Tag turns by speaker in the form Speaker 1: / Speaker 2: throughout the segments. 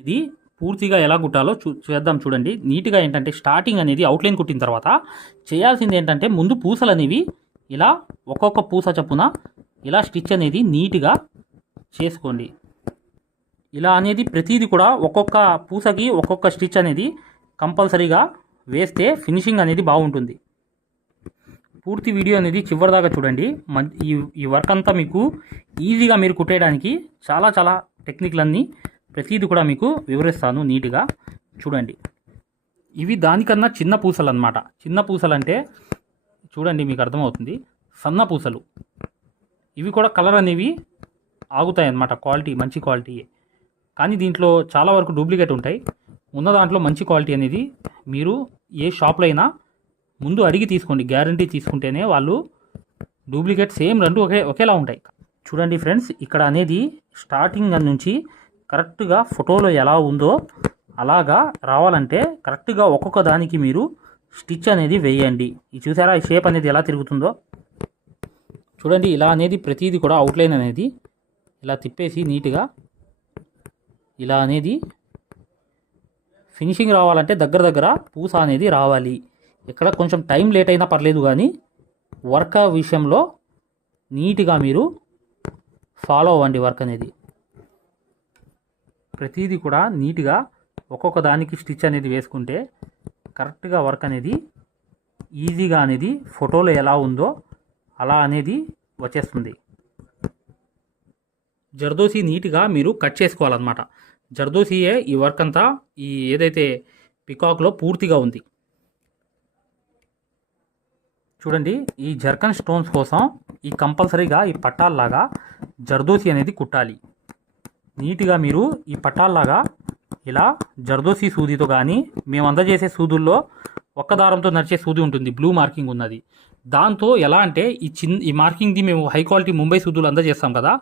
Speaker 1: ఇది పూర్తిగా ఎలా కుట్టాలో చూ చేద్దాం చూడండి. నీట్గా ఏంటంటే స్టార్టింగ్ అనేది అవుట్లైన్ కుట్టిన తర్వాత చేయాల్సింది ఏంటంటే ముందు పూసలు అనేవి ఇలా ఒక్కొక్క పూస చొప్పున ఇలా స్టిచ్ అనేది నీట్గా చేసుకోండి. ఇలా అనేది ప్రతిదీ కూడా ఒక్కొక్క పూసకి ఒక్కొక్క స్టిచ్ అనేది కంపల్సరీగా వేస్తే ఫినిషింగ్ అనేది బాగుంటుంది. పూర్తి వీడియో అనేది చివరిదాకా చూడండి. ఈ ఈ వర్క్ అంతా మీకు ఈజీగా మీరు కుట్టేయడానికి చాలా చాలా టెక్నిక్లన్నీ ప్రతిదీ కూడా మీకు వివరిస్తాను నీట్గా. చూడండి. ఇవి దానికన్నా చిన్న పూసలు అనమాట చిన్న పూసలు అంటే చూడండి మీకు అర్థమవుతుంది. సన్న పూసలు. ఇవి కూడా కలర్ అనేవి ఆగుతాయి అన్నమాట క్వాలిటీ మంచి క్వాలిటీ కానీ దీంట్లో చాలా వరకు డూప్లికేట్ ఉంటాయి. ఉన్న దాంట్లో మంచి క్వాలిటీ అనేది మీరు ఏ షాప్లో అయినా ముందు అడిగి తీసుకోండి. గ్యారంటీ తీసుకుంటేనే వాళ్ళు డూప్లికేట్ సేమ్ రెండు ఒకే ఒకేలా ఉంటాయి. చూడండి ఫ్రెండ్స్ ఇక్కడ అనేది స్టార్టింగ్ నుంచి కరెక్ట్గా ఫోటోలో ఎలా ఉందో అలాగా రావాలంటే కరెక్ట్గా ఒక్కొక్క దానికి మీరు స్టిచ్ అనేది వేయండి. ఇది చూసారా? ఈ షేప్ అనేది ఎలా తిరుగుతుందో? చూడండి ఇలా అనేది ప్రతిదీ కూడా అవుట్లైన్ అనేది ఇలా తిప్పేసి నీట్గా ఇలా అనేది ఫినిషింగ్ రావాలంటే దగ్గర దగ్గర పూస అనేది రావాలి. ఇక్కడ కొంచెం టైం లేట్ అయినా పర్లేదు కానీ వర్క్ విషయంలో నీట్గా మీరు ఫాలో అవ్వండి వర్క్ అనేది. ప్రతిదీ కూడా నీట్గా ఒక్కొక్క దానికి స్టిచ్ అనేది వేసుకుంటే కరెక్ట్గా వర్క్ అనేది ఈజీగా అనేది ఫోటోలో ఎలా ఉందో అలా అనేది వచ్చేస్తుంది. జర్దోసి నీట్గా మీరు కట్ చేసుకోవాలన్నమాట. జర్దోసియే ఈ వర్క్ అంతా ఈ ఏదైతే పికాక్లో పూర్తిగా ఉంది. చూడండి ఈ జర్కన్ స్టోన్స్ కోసం ఈ కంపల్సరీగా ఈ పట్టాల్లాగా జర్దోసి అనేది కుట్టాలి. నీట్గా మీరు ఈ పట్టాల్లాగా ఇలా జర్దోసి సూదితో కానీ మేము అందజేసే సూదుల్లో ఒక్క దారంతో నడిచే సూది ఉంటుంది బ్లూ మార్కింగ్ ఉన్నది. దాంతో ఎలా అంటే ఈ చిన్న ఈ మార్కింగ్ది మేము హై క్వాలిటీ ముంబై సూదులు అందజేస్తాం కదా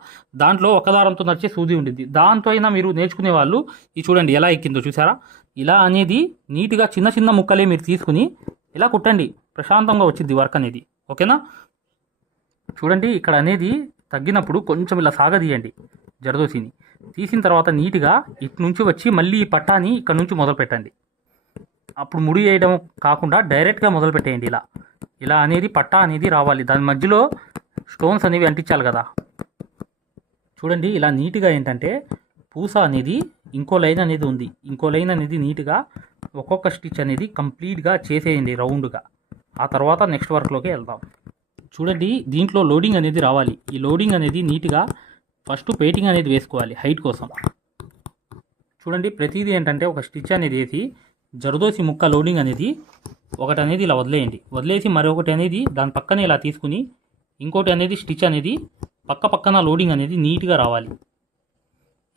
Speaker 1: దాంట్లో ఒక దారంతో నడిచే సూది ఉంటుంది. దాంతో అయినా మీరు నేర్చుకునే వాళ్ళు ఈ చూడండి ఎలా ఎక్కిందో చూసారా? ఇలా అనేది నీట్గా చిన్న చిన్న ముక్కలే మీరు తీసుకుని ఇలా కుట్టండి. ప్రశాంతంగా వచ్చింది వర్క్ అనేది. ఓకేనా? చూడండి ఇక్కడ అనేది తగ్గినప్పుడు కొంచెం ఇలా సాగదీయండి. జడదోసిని తీసిన తర్వాత నీట్గా ఇటు నుంచి వచ్చి మళ్ళీ ఈ పట్టాని ఇక్కడ నుంచి మొదలు పెట్టండి. అప్పుడు ముడి వేయడం కాకుండా డైరెక్ట్గా మొదలు పెట్టేయండి ఇలా. ఇలా అనేది పట్టా అనేది రావాలి. దాని మధ్యలో స్టోన్స్ అనేవి అంటించాలి కదా. చూడండి ఇలా నీట్గా ఏంటంటే పూస అనేది ఇంకో లైన్ అనేది ఉంది. ఇంకో లైన్ అనేది నీట్గా ఒక్కొక్క స్టిచ్ అనేది కంప్లీట్గా చేసేయండి రౌండ్గా. ఆ తర్వాత నెక్స్ట్ వర్క్లోకి వెళ్దాం. చూడండి దీంట్లో లోడింగ్ అనేది రావాలి. ఈ లోడింగ్ అనేది నీట్గా ఫస్ట్ పెయింటింగ్ అనేది వేసుకోవాలి హైట్ కోసం. చూడండి ప్రతిదీ ఏంటంటే ఒక స్టిచ్ అనేది వేసి జరదోసి ముక్క లోడింగ్ అనేది ఒకటి అనేది ఇలా వదిలేయండి. వదిలేసి మరొకటి అనేది దాని పక్కనే ఇలా తీసుకుని ఇంకోటి అనేది స్టిచ్ అనేది పక్క పక్కన లోడింగ్ అనేది నీట్గా రావాలి.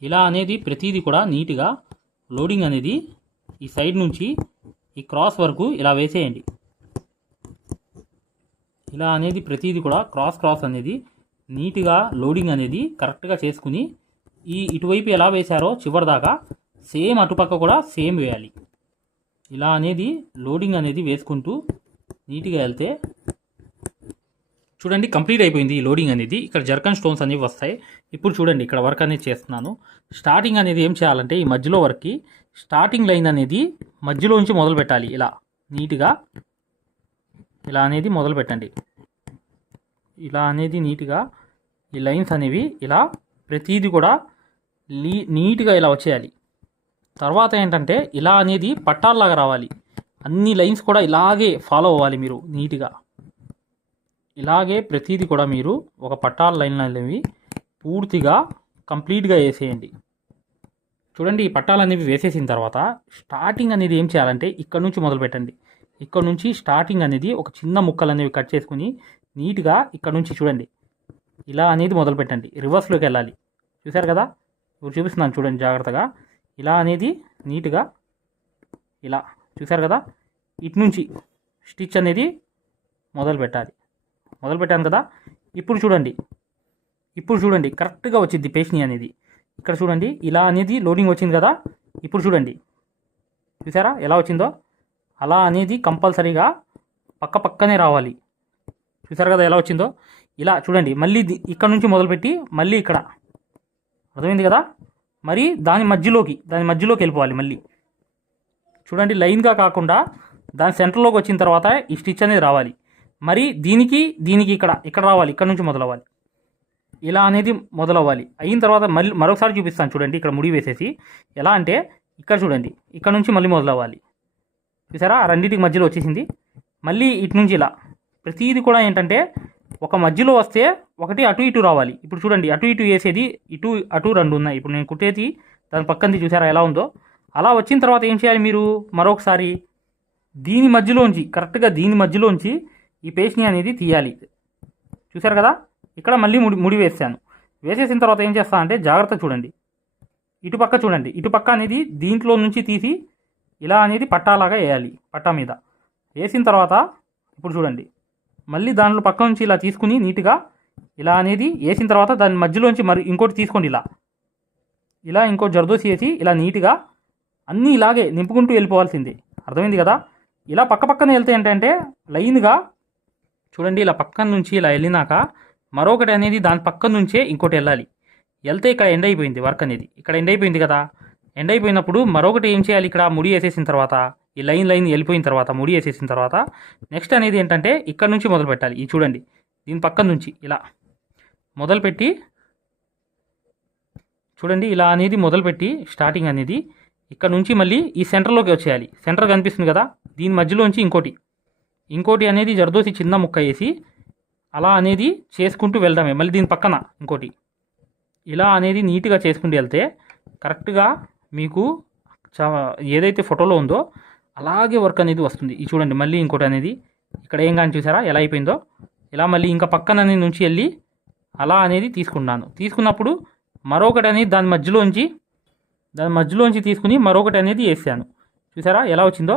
Speaker 1: ఇలా అనేది ప్రతిదీ కూడా నీట్గా లోడింగ్ అనేది ఈ సైడ్ నుంచి ఈ క్రాస్ వరకు ఇలా వేసేయండి. ఇలా అనేది ప్రతిదీ కూడా క్రాస్ క్రాస్ అనేది నీట్గా లోడింగ్ అనేది కరెక్ట్గా చేసుకుని ఈ ఇటువైపు ఎలా వేశారో చివరిదాకా సేమ్ అటుపక్క కూడా సేమ్ వేయాలి. ఇలా అనేది లోడింగ్ అనేది వేసుకుంటూ నీట్గా వెళ్తే చూడండి కంప్లీట్ అయిపోయింది ఈ లోడింగ్ అనేది. ఇక్కడ జర్కన్ స్టోన్స్ అనేవి వస్తాయి. ఇప్పుడు చూడండి ఇక్కడ వర్క్ అనేది చేస్తున్నాను. స్టార్టింగ్ అనేది ఏం చేయాలంటే ఈ మధ్యలో వర్క్కి స్టార్టింగ్ లైన్ అనేది మధ్యలో నుంచి మొదలు పెట్టాలి ఇలా నీట్గా ఇలా అనేది మొదలు పెట్టండి ఇలా అనేది నీట్గా ఈ లైన్స్ అనేవి ఇలా ప్రతీది కూడా లీ నీట్గా ఇలా వచ్చేయాలి. తర్వాత ఏంటంటే ఇలా అనేది పట్టాల్లాగా రావాలి. అన్ని లైన్స్ కూడా ఇలాగే ఫాలో అవ్వాలి మీరు నీట్గా. ఇలాగే ప్రతీది కూడా మీరు ఒక పట్టాల లైన్లు అనేవి పూర్తిగా కంప్లీట్గా వేసేయండి. చూడండి ఈ పట్టాలు అనేవి వేసేసిన తర్వాత స్టార్టింగ్ అనేది ఏం చేయాలంటే ఇక్కడ నుంచి మొదలు పెట్టండి ఇక్కడ నుంచి స్టార్టింగ్ అనేది ఒక చిన్న ముక్కలు అనేవి కట్ చేసుకుని నీట్గా ఇక్కడ నుంచి చూడండి. ఇలా అనేది మొదలు పెట్టండి రివర్స్లోకి వెళ్ళాలి. చూశారు కదా? ఇప్పుడు చూపిస్తున్నాను చూడండి జాగ్రత్తగా. ఇలా అనేది నీట్గా ఇలా. చూశారు కదా? ఇటు నుంచి స్టిచ్ అనేది మొదలు పెట్టాలి మొదలు పెట్టాను కదా? ఇప్పుడు చూడండి. ఇప్పుడు చూడండి. కరెక్ట్గా వచ్చింది పేషని అనేది. ఇక్కడ చూడండి. ఇలా అనేది లోడింగ్ వచ్చింది కదా? ఇప్పుడు చూడండి. చూసారా ఎలా వచ్చిందో? అలా అనేది కంపల్సరీగా పక్క పక్కనే రావాలి. చూసారు కదా ఎలా వచ్చిందో? ఇలా చూడండి మళ్ళీ ఇక్కడ నుంచి మొదలుపెట్టి మళ్ళీ ఇక్కడ. అర్థమైంది కదా? మరి దాని మధ్యలోకి దాని మధ్యలోకి వెళ్ళిపోవాలి మళ్ళీ. చూడండి లైన్గా కాకుండా దాని సెంటర్లోకి వచ్చిన తర్వాత ఈ స్టిచ్ అనేది రావాలి. మరి దీనికి దీనికి ఇక్కడ ఇక్కడ రావాలి ఇక్కడ నుంచి మొదలవ్వాలి. ఇలా అనేది మొదలవ్వాలి. అయిన తర్వాత మళ్ళీ మరొకసారి చూపిస్తాను చూడండి ఇక్కడ ముడి వేసేసి. ఎలా అంటే ఇక్కడ చూడండి ఇక్కడ నుంచి మళ్ళీ మొదలవ్వాలి. చూసారా? రెండింటికి మధ్యలో వచ్చేసింది. మళ్ళీ ఇటు నుంచి ఇలా. ప్రతిదీ కూడా ఏంటంటే ఒక మధ్యలో వస్తే ఒకటి అటు ఇటు రావాలి. ఇప్పుడు చూడండి అటు ఇటు వేసేది ఇటు అటు రెండు ఉన్నాయి. ఇప్పుడు నేను కుట్టేది దాని పక్కనది చూసారా ఎలా ఉందో? అలా వచ్చిన తర్వాత ఏం చేయాలి మీరు? మరొకసారి దీని మధ్యలోంచి కరెక్ట్గా దీని మధ్యలోంచి ఈ పేస్ట్ని అనేది తీయాలి. చూసారు కదా? ఇక్కడ మళ్ళీ ముడి ముడి వేసాను వేసేసిన తర్వాత ఏం చేస్తా అంటే జాగ్రత్త చూడండి. ఇటుపక్క చూడండి. ఇటుపక్క అనేది దీంట్లో నుంచి తీసి ఇలా అనేది పట్టాలాగా వేయాలి. పట్టా మీద. వేసిన తర్వాత ఇప్పుడు చూడండి. మళ్ళీ దానిలో పక్క నుంచి ఇలా తీసుకుని నీట్గా ఇలా అనేది వేసిన తర్వాత దాని మధ్యలోంచి మరి ఇంకోటి తీసుకోండి ఇలా. ఇలా ఇంకో జరదోసి వేసి ఇలా నీట్గా అన్నీ ఇలాగే నింపుకుంటూ వెళ్ళిపోవాల్సిందే. అర్థమైంది కదా? ఇలా పక్క పక్కన వెళ్తే ఏంటంటే లైన్గా చూడండి ఇలా పక్కన నుంచి ఇలా వెళ్ళినాక మరొకటి అనేది దాని పక్క నుంచే ఇంకోటి వెళ్ళాలి. వెళ్తే ఇక్కడ ఎండ్ అయిపోయింది వర్క్ అనేది. ఇక్కడ ఎండ్ అయిపోయింది కదా? ఎండ్ అయిపోయినప్పుడు మరొకటి ఏం చేయాలి? ఇక్కడ ముడి వేసేసిన తర్వాత ఈ లైన్ లైన్ వెళ్ళిపోయిన తర్వాత ముడి వేసేసిన తర్వాత నెక్స్ట్ అనేది ఏంటంటే ఇక్కడ నుంచి మొదలు పెట్టాలి. ఇది చూడండి. దీని పక్కన నుంచి ఇలా మొదలుపెట్టి చూడండి ఇలా అనేది మొదలుపెట్టి స్టార్టింగ్ అనేది ఇక్కడ నుంచి మళ్ళీ ఈ సెంటర్లోకి వచ్చేయాలి. సెంటర్ కనిపిస్తుంది కదా? దీని మధ్యలోంచి ఇంకోటి. ఇంకోటి అనేది జరదోసి చిన్న ముక్క వేసి అలా అనేది చేసుకుంటూ వెళ్దామే. మళ్ళీ దీని పక్కన ఇంకోటి. ఇలా అనేది నీట్గా చేసుకుంటూ వెళ్తే కరెక్ట్గా మీకు ఏదైతే ఫోటోలో ఉందో అలాగే వర్క్ అనేది వస్తుంది. ఇది చూడండి మళ్ళీ ఇంకోటి అనేది ఇక్కడ ఏం కానీ చూసారా? ఎలా అయిపోయిందో? ఇలా మళ్ళీ ఇంకా పక్కన అనేది నుంచి వెళ్ళి అలా అనేది తీసుకున్నాను. తీసుకున్నప్పుడు మరొకటి అనేది దాని మధ్యలోంచి దాని మధ్యలోంచి తీసుకుని మరొకటి అనేది వేసాను. చూసారా? ఎలా వచ్చిందో?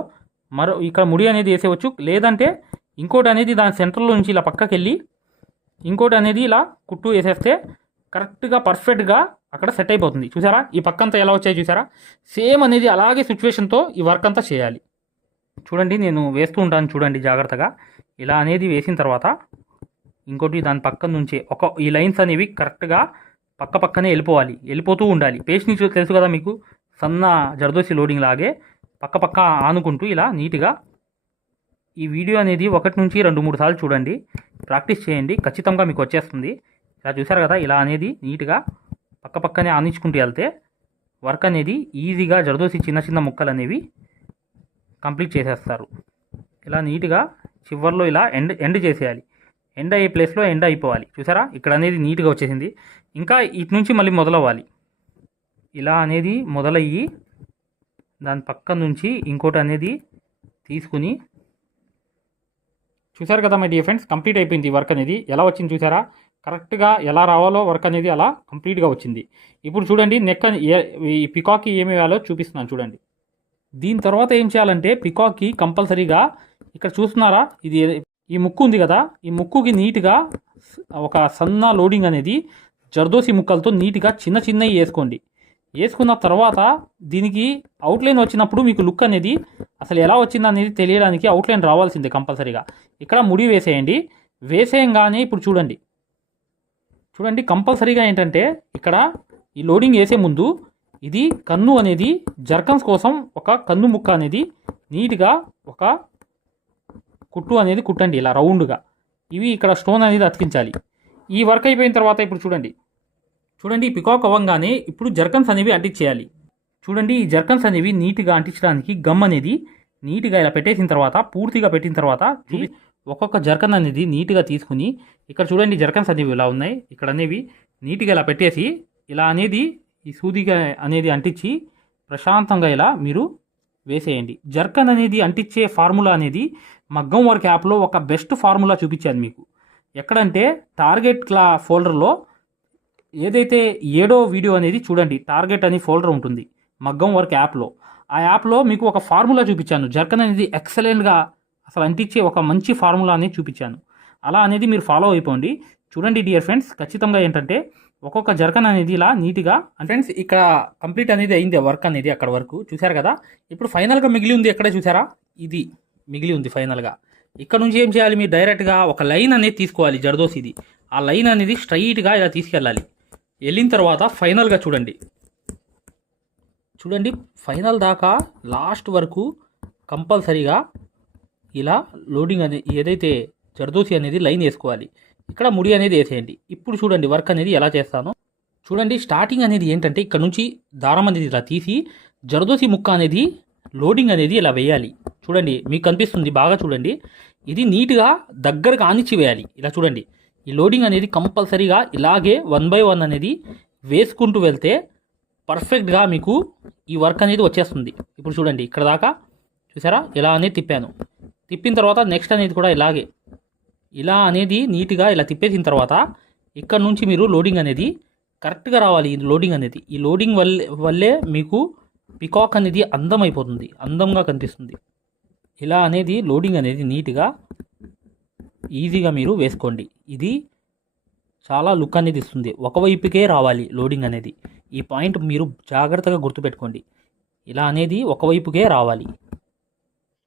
Speaker 1: మరో ఇక్కడ ముడి అనేది వేసేవచ్చు. లేదంటే ఇంకోటి అనేది దాని సెంటర్లో నుంచి ఇలా పక్కకి వెళ్ళి ఇంకోటి అనేది ఇలా కుట్టు వేసేస్తే కరెక్ట్గా పర్ఫెక్ట్గా అక్కడ సెట్ అయిపోతుంది. చూసారా? ఈ పక్కంతా ఎలా వచ్చాయి చూసారా? సేమ్ అనేది అలాగే సిచ్యువేషన్తో ఈ వర్క్ అంతా చేయాలి. చూడండి నేను వేస్తూ ఉంటాను చూడండి జాగ్రత్తగా. ఇలా అనేది వేసిన తర్వాత ఇంకోటి దాని పక్కన నుంచే ఒక ఈ లైన్స్ అనేవి కరెక్ట్గా పక్క పక్కనే వెళ్ళిపోవాలి వెళ్ళిపోతూ ఉండాలి. పేస్ట్ నుంచి తెలుసు కదా మీకు సన్న జరదోసి లోడింగ్ లాగే పక్క పక్క ఆనుకుంటూ ఇలా నీట్గా ఈ వీడియో అనేది ఒకటి నుంచి రెండు మూడు సార్లు చూడండి. ప్రాక్టీస్ చేయండి ఖచ్చితంగా మీకు వచ్చేస్తుంది. ఇలా చూసారు కదా ఇలా అనేది నీట్గా పక్క పక్కనే ఆనించుకుంటూ వెళ్తే వర్క్ అనేది ఈజీగా జరదోసి చిన్న చిన్న ముక్కలు అనేవి కంప్లీట్ చేసేస్తారు. ఇలా నీట్గా చివర్లో ఇలా ఎండ్ ఎండ్ చేసేయాలి. ఎండ్ అయ్యే ప్లేస్లో ఎండ్ అయిపోవాలి. చూసారా? ఇక్కడ అనేది నీట్గా వచ్చేసింది. ఇంకా ఇటు నుంచి మళ్ళీ మొదలవ్వాలి. ఇలా అనేది మొదలయ్యి దాని పక్క నుంచి ఇంకోటి అనేది తీసుకుని చూసారు కదా మై డియర్ ఫ్రెండ్స్? కంప్లీట్ అయిపోయింది వర్క్ అనేది. ఎలా వచ్చింది చూసారా? కరెక్ట్గా ఎలా రావాలో వర్క్ అనేది అలా కంప్లీట్గా వచ్చింది. ఇప్పుడు చూడండి నెక్ ఏ- ఈ పికాక్ ఏమి వేయాలో చూపిస్తున్నాను చూడండి. దీని తర్వాత ఏం చేయాలంటే పికాక్కి కంపల్సరీగా ఇక్కడ చూస్తున్నారా? ఇది ఈ ముక్కు ఉంది కదా? ఈ ముక్కుకి నీట్గా ఒక సన్న లోడింగ్ అనేది జర్దోసి ముక్కలతో నీట్గా చిన్న చిన్నవి వేసుకోండి. వేసుకున్న తర్వాత దీనికి అవుట్లైన్ వచ్చినప్పుడు మీకు లుక్ అనేది అసలు ఎలా వచ్చింది అనేది తెలియడానికి అవుట్లైన్ రావాల్సిందే కంపల్సరీగా. ఇక్కడ ముడి వేసేయండి. వేసేయంగానే ఇప్పుడు చూడండి. చూడండి కంపల్సరీగా ఏంటంటే ఇక్కడ ఈ లోడింగ్ వేసే ముందు ఇది కన్ను అనేది జర్కన్స్ కోసం ఒక కన్ను ముక్క అనేది నీట్గా ఒక కుట్టు అనేది కుట్టండి ఇలా రౌండ్గా. ఇవి ఇక్కడ స్టోన్ అనేది అతికించాలి. ఈ వర్క్ అయిపోయిన తర్వాత ఇప్పుడు చూడండి. చూడండి పికాక్ అవ్వగానే ఇప్పుడు జర్కన్స్ అనేవి అంటించేయాలి. చూడండి ఈ జర్కన్స్ అనేవి నీట్గా అంటించడానికి గమ్ అనేది నీట్గా ఇలా పెట్టేసిన తర్వాత పూర్తిగా పెట్టిన తర్వాత ఒక్కొక్క జర్కన్ అనేది నీట్గా తీసుకుని ఇక్కడ చూడండి జర్కన్స్ అనేవి ఇలా ఉన్నాయి. ఇక్కడ అనేవి నీట్గా ఇలా పెట్టేసి ఇలా అనేది ఈ సూదిగా అనేది అంటించి ప్రశాంతంగా ఇలా మీరు వేసేయండి. జర్కన్ అనేది అంటించే ఫార్ములా అనేది మగ్గం వర్క్ యాప్లో ఒక బెస్ట్ ఫార్ములా చూపించాను మీకు. ఎక్కడంటే టార్గెట్ క్లా ఫోల్డర్లో ఏదైతే ఏడో వీడియో అనేది చూడండి టార్గెట్ అని ఫోల్డర్ ఉంటుంది మగ్గం వర్క్ యాప్లో ఆ యాప్లో మీకు ఒక ఫార్ములా చూపించాను. జర్కన్ అనేది ఎక్సలెంట్గా అసలు అంటించే ఒక మంచి ఫార్ములా అనేది చూపించాను. అలా అనేది మీరు ఫాలో అయిపోండి. చూడండి డియర్ ఫ్రెండ్స్ ఖచ్చితంగా ఏంటంటే ఒక్కొక్క జర్కన్ అనేది ఇలా నీట్గా ఫ్రెండ్స్ ఇక్కడ కంప్లీట్ అనేది అయింది వర్క్ అనేది అక్కడ వరకు. చూశారు కదా? ఇప్పుడు ఫైనల్గా మిగిలి ఉంది ఎక్కడ చూసారా? ఇది మిగిలి ఉంది ఫైనల్గా. ఇక్కడ నుంచి ఏం చేయాలి? మీరు డైరెక్ట్గా ఒక లైన్ అనేది తీసుకోవాలి జర్దోస్ ఇది. ఆ లైన్ అనేది స్ట్రైట్గా ఇలా తీసుకెళ్ళాలి. వెళ్ళిన తర్వాత ఫైనల్గా చూడండి. చూడండి ఫైనల్ దాకా లాస్ట్ వరకు కంపల్సరీగా ఇలా లోడింగ్ అనేది ఏదైతే జర్దోసి అనేది లైన్ వేసుకోవాలి. ఇక్కడ ముడి అనేది వేసేయండి. ఇప్పుడు చూడండి వర్క్ అనేది ఎలా చేస్తానో? చూడండి స్టార్టింగ్ అనేది ఏంటంటే ఇక్కడ నుంచి దారం అనేది ఇలా తీసి జరదోసి ముక్క అనేది లోడింగ్ అనేది ఇలా వేయాలి. చూడండి మీకు కనిపిస్తుంది బాగా చూడండి. ఇది నీట్గా దగ్గరకు ఆనిచ్చి వేయాలి. ఇలా చూడండి ఈ లోడింగ్ అనేది కంపల్సరీగా ఇలాగే వన్ బై వన్ అనేది వేసుకుంటూ వెళ్తే పర్ఫెక్ట్గా మీకు ఈ వర్క్ అనేది వచ్చేస్తుంది. ఇప్పుడు చూడండి ఇక్కడ దాకా చూసారా? ఇలా అనేది తిప్పాను. తిప్పిన తర్వాత నెక్స్ట్ అనేది కూడా ఇలాగే. ఇలా అనేది నీట్గా ఇలా తిప్పేసిన తర్వాత ఇక్కడ నుంచి మీరు లోడింగ్ అనేది కరెక్ట్గా రావాలి. ఈ లోడింగ్ అనేది. ఈ లోడింగ్ వల్లే వల్లే మీకు పికాక్ అనేది అందం అయిపోతుంది అందంగా కనిపిస్తుంది. ఇలా అనేది లోడింగ్ అనేది నీట్గా ఈజీగా మీరు వేసుకోండి. ఇది చాలా లుక్ అనేది ఇస్తుంది. ఒకవైపుకే రావాలి లోడింగ్ అనేది. ఈ పాయింట్ మీరు జాగ్రత్తగా గుర్తుపెట్టుకోండి. ఇలా అనేది ఒకవైపుకే రావాలి.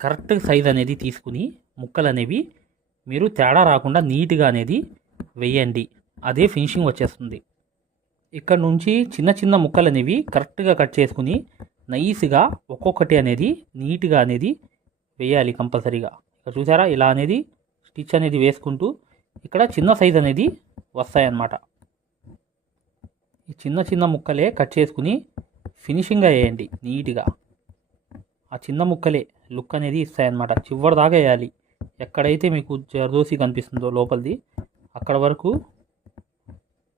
Speaker 1: కరెక్ట్ సైజ్ అనేది తీసుకుని ముక్కలు అనేవి మీరు తేడా రాకుండా నీట్గా అనేది వేయండి. అదే ఫినిషింగ్ వచ్చేస్తుంది. ఇక్కడ నుంచి చిన్న చిన్న ముక్కలు అనేవి కరెక్ట్గా కట్ చేసుకుని నైస్గా ఒక్కొక్కటి అనేది నీట్గా అనేది వేయాలి కంపల్సరీగా. ఇక్కడ చూసారా? ఇలా అనేది స్టిచ్ అనేది వేసుకుంటూ ఇక్కడ చిన్న సైజ్ అనేది వస్తాయన్నమాట. ఈ చిన్న చిన్న ముక్కలే కట్ చేసుకుని ఫినిషింగ్గా వేయండి నీట్గా. ఆ చిన్న ముక్కలే లుక్ అనేది ఇస్తాయన్నమాట. చివరి దాకా వేయాలి. ఎక్కడైతే మీకు జర్దోసి కనిపిస్తుందో లోపలిది అక్కడ వరకు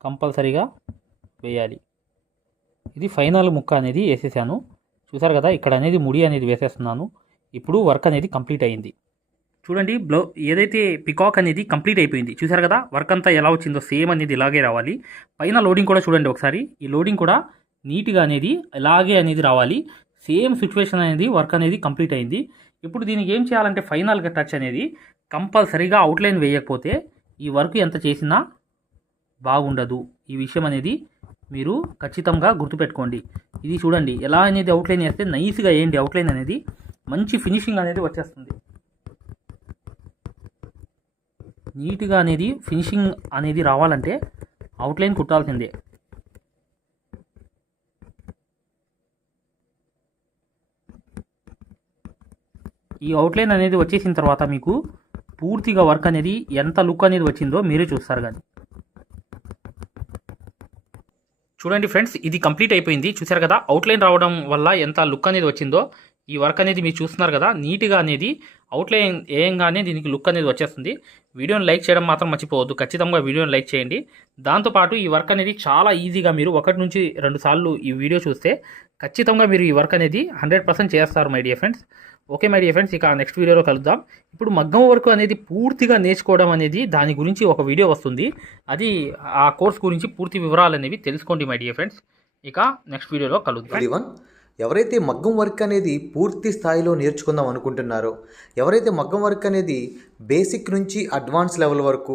Speaker 1: కంపల్సరీగా వేయాలి. ఇది ఫైనల్ ముక్క అనేది వేసేసాను. చూసారు కదా ఇక్కడ అనేది ముడి అనేది వేసేస్తున్నాను. ఇప్పుడు వర్క్ అనేది కంప్లీట్ అయింది. చూడండి బ్లౌ ఏదైతే పికాక్ అనేది కంప్లీట్ అయిపోయింది చూసారు కదా వర్క్ అంతా ఎలా వచ్చిందో సేమ్ అనేది ఇలాగే రావాలి. పైన లోడింగ్ కూడా చూడండి ఒకసారి. ఈ లోడింగ్ కూడా నీట్గా అనేది ఇలాగే అనేది రావాలి. సేమ్ సిచ్యువేషన్ అనేది వర్క్ అనేది కంప్లీట్ అయింది. ఇప్పుడు దీనికి ఏం చేయాలంటే ఫైనల్గా టచ్ అనేది కంపల్సరీగా అవుట్లైన్ వేయకపోతే ఈ వర్క్ ఎంత చేసినా బాగుండదు. ఈ విషయం అనేది మీరు ఖచ్చితంగా గుర్తుపెట్టుకోండి. ఇది చూడండి ఎలా అనేది అవుట్లైన్ వేస్తే నైస్గా వేయండి అవుట్లైన్ అనేది మంచి ఫినిషింగ్ అనేది వచ్చేస్తుంది. నీట్గా అనేది ఫినిషింగ్ అనేది రావాలంటే అవుట్లైన్ కుట్టాల్సిందే. ఈ అవుట్లైన్ అనేది వచ్చేసిన తర్వాత మీకు పూర్తిగా వర్క్ అనేది ఎంత లుక్ అనేది వచ్చిందో మీరే చూస్తారు కానీ. చూడండి ఫ్రెండ్స్ ఇది కంప్లీట్ అయిపోయింది. చూసారు కదా? అవుట్లైన్ రావడం వల్ల ఎంత లుక్ అనేది వచ్చిందో ఈ వర్క్ అనేది మీరు చూస్తున్నారు కదా? నీట్గా అనేది అవుట్లైన్ ఏయంగానే దీనికి లుక్ అనేది వచ్చేస్తుంది. వీడియోని లైక్ చేయడం మాత్రం మర్చిపోవద్దు. ఖచ్చితంగా వీడియోని లైక్ చేయండి. దాంతోపాటు ఈ వర్క్ అనేది చాలా ఈజీగా మీరు ఒకటి నుంచి రెండు సార్లు ఈ వీడియో చూస్తే ఖచ్చితంగా మీరు ఈ వర్క్ అనేది హండ్రెడ్ పర్సెంట్ చేస్తారు my dear friends okay my dear friends ఇక నెక్స్ట్ వీడియోలో కలుద్దాం. ఇప్పుడు మగ్గం వర్క్ అనేది పూర్తిగా నేర్చుకోవడం అనేది దాని గురించి ఒక వీడియో వస్తుంది. అది ఆ కోర్స్ గురించి పూర్తి వివరాలు అనేవి తెలుసుకోండి మై డియర్ ఫ్రెండ్స్ ఇక నెక్స్ట్ వీడియోలో కలుద్దాం.
Speaker 2: వన్ ఎవరైతే మగ్గం వర్క్ అనేది పూర్తి స్థాయిలో నేర్చుకుందాం అనుకుంటున్నారో ఎవరైతే మగ్గం వర్క్ అనేది బేసిక్ నుంచి అడ్వాన్స్ లెవెల్ వరకు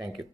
Speaker 2: థ్యాంక్ యూ